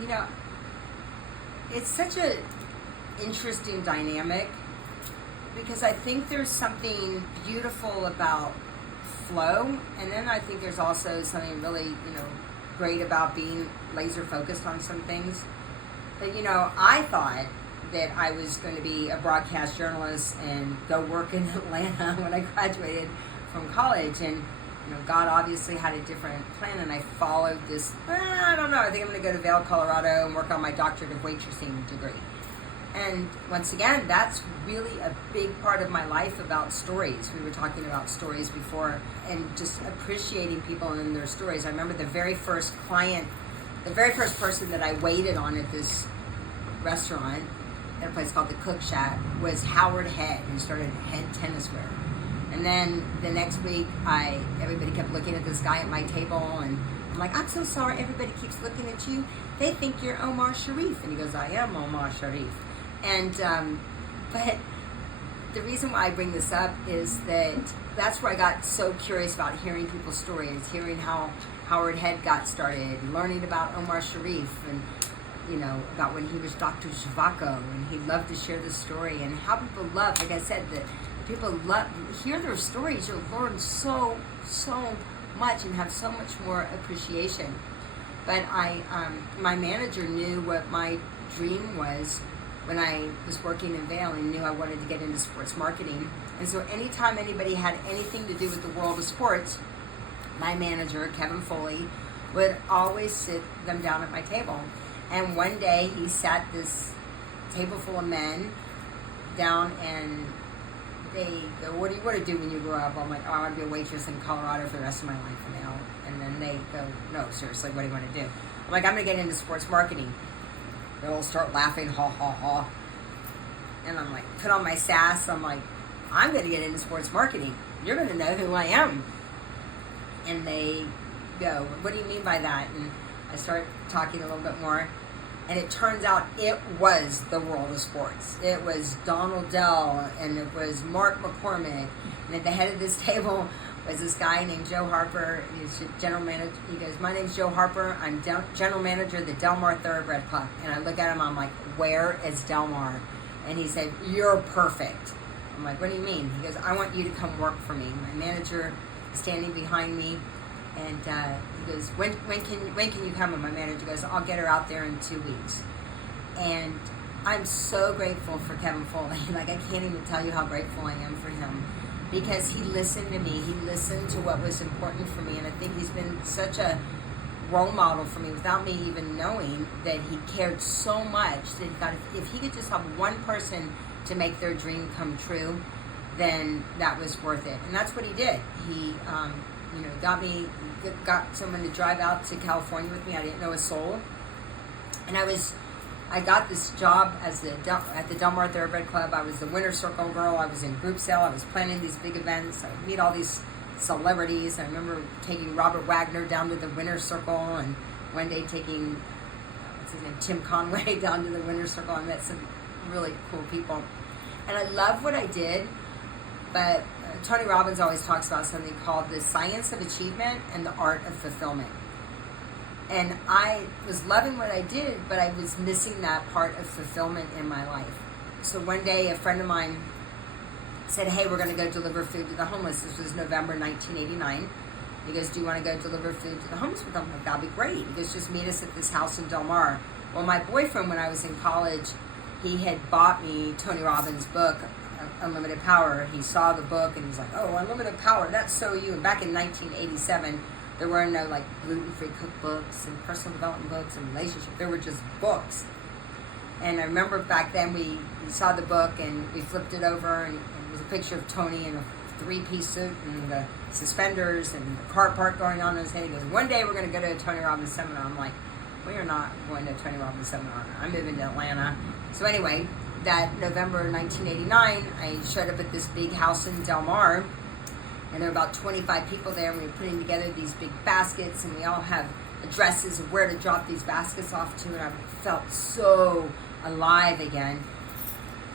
You know, it's such a interesting dynamic because I think there's something beautiful about flow, and then I think there's also something really, great about being laser focused on some things. But I thought that I was going to be a broadcast journalist and go work in Atlanta when I graduated from college, and God obviously had a different plan, and I followed this. I don't know. I think I'm going to go to Vail, Colorado, and work on my doctorate of waitressing degree. And once again, that's really a big part of my life about stories. We were talking about stories before, and just appreciating people and their stories. I remember the very first person that I waited on at this restaurant, at a place called the Cook Shack, was Howard Head, who started Head Tennis Wear. And then the next week, everybody kept looking at this guy at my table, and I'm like, I'm so sorry, everybody keeps looking at you. They think you're Omar Sharif. And he goes, I am Omar Sharif. And, but the reason why I bring this up is that that's where I got so curious about hearing people's stories, hearing how Howard Head got started, learning about Omar Sharif, and about when he was Dr. Zhivago, and he loved to share the story, and how people love, like I said, that people love, hear their stories, you'll learn so much and have so much more appreciation. But my manager knew what my dream was when I was working in Vail, and knew I wanted to get into sports marketing. And so anytime anybody had anything to do with the world of sports, my manager, Kevin Foley, would always sit them down at my table. And one day he sat this table full of men down, and they go, what do you want to do when you grow up? I'm like, I want to be a waitress in Colorado for the rest of my life now. And then they go, no, seriously, what do you want to do? I'm like, I'm going to get into sports marketing. They'll start laughing, ha, ha, ha. And I'm like, put on my sass. I'm like, I'm going to get into sports marketing. You're going to know who I am. And they go, what do you mean by that? And I start talking a little bit more. And it turns out it was the world of sports. It was Donald Dell, and it was Mark McCormick. And at the head of this table was this guy named Joe Harper. He's general manager. He goes, my name's Joe Harper. I'm general manager of the Del Mar Thoroughbred Club. And I look at him, I'm like, where is Del Mar? And he said, you're perfect. I'm like, what do you mean? He goes, I want you to come work for me. My manager is standing behind me. And he goes, when can you come? And my manager goes, I'll get her out there in 2 weeks. And I'm so grateful for Kevin Foley. Like, I can't even tell you how grateful I am for him, because he listened to me. He listened to what was important for me. And I think he's been such a role model for me without me even knowing that he cared so much that he thought if he could just help one person to make their dream come true, then that was worth it. And that's what he did. He got someone to drive out to California with me. I didn't know a soul. And I got this job at the Del Mar Thoroughbred Club. I was the winner's circle girl. I was in group sale. I was planning these big events. I would meet all these celebrities. I remember taking Robert Wagner down to the winner's circle, and one day taking, Tim Conway down to the winner's circle. I met some really cool people. And I love what I did, but Tony Robbins always talks about something called the science of achievement and the art of fulfillment. And I was loving what I did, but I was missing that part of fulfillment in my life. So one day a friend of mine said, hey, we're going to go deliver food to the homeless. This was November 1989. He goes, do you want to go deliver food to the homeless with them? I'm like, that'd be great. He goes, just meet us at this house in Del Mar. Well, my boyfriend, when I was in college, he had bought me Tony Robbins' book, Unlimited Power. He saw the book and he's like, oh, Unlimited Power, that's so you. And back in 1987, there were no like gluten-free cookbooks and personal development books and relationship. There were just books. And I remember back then we saw the book and we flipped it over, and it was a picture of Tony in a three-piece suit and the suspenders and the car part going on in his head. He goes, one day we're going to go to a Tony Robbins seminar. I'm like, we are not going to a Tony Robbins seminar. I'm moving to Atlanta. So anyway, that November 1989, I showed up at this big house in Del Mar, and there were about 25 people there, and we were putting together these big baskets, and we all have addresses of where to drop these baskets off to, and I felt so alive again.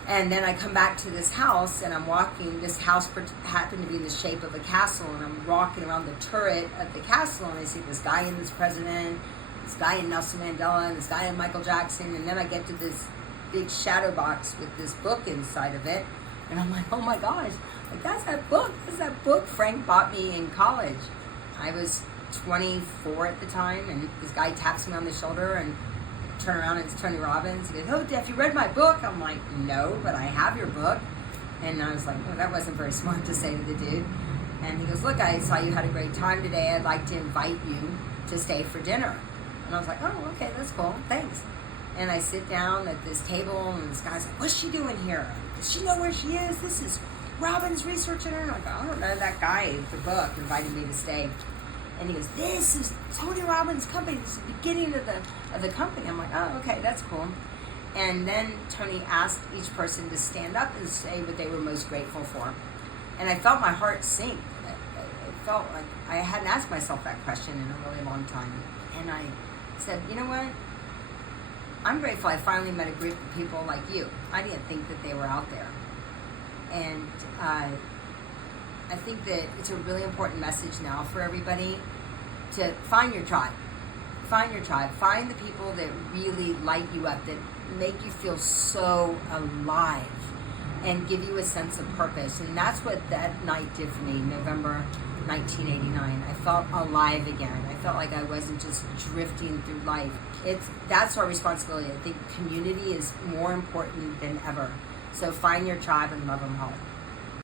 And then I come back to this house, and I'm walking. This house happened to be in the shape of a castle, and I'm walking around the turret of the castle, and I see this guy and this president, this guy in Nelson Mandela and this guy in Michael Jackson, and then I get to this big shadow box with this book inside of it, and I'm like, oh my gosh, like that's that book Frank bought me in college. I was 24 at the time, and this guy taps me on the shoulder and turn around and it's Tony Robbins. He goes, oh, have you read my book? I'm like, no, but I have your book. And I was like, oh, that wasn't very smart to say to the dude. And he goes, look, I saw you had a great time today. I'd like to invite you to stay for dinner. And I was like, oh, okay, that's cool, thanks. And I sit down at this table, and this guy's like, what's she doing here? Does she know where she is? This is Robbins Research Center. And I'm like, I don't know, that guy with the book invited me to stay. And he goes, this is Tony Robbins' company. This is the beginning of the company. I'm like, oh, okay, that's cool. And then Tony asked each person to stand up and say what they were most grateful for. And I felt my heart sink. I felt like I hadn't asked myself that question in a really long time. And I said, you know what? I'm grateful I finally met a group of people like you. I didn't think that they were out there. And I think that it's a really important message now for everybody to find your tribe. Find your tribe. Find the people that really light you up, that make you feel so alive and give you a sense of purpose. And that's what that night did for me, November 1989. I felt alive again. I felt like I wasn't just drifting through life. That's our responsibility. I think community is more important than ever. So find your tribe and love them all.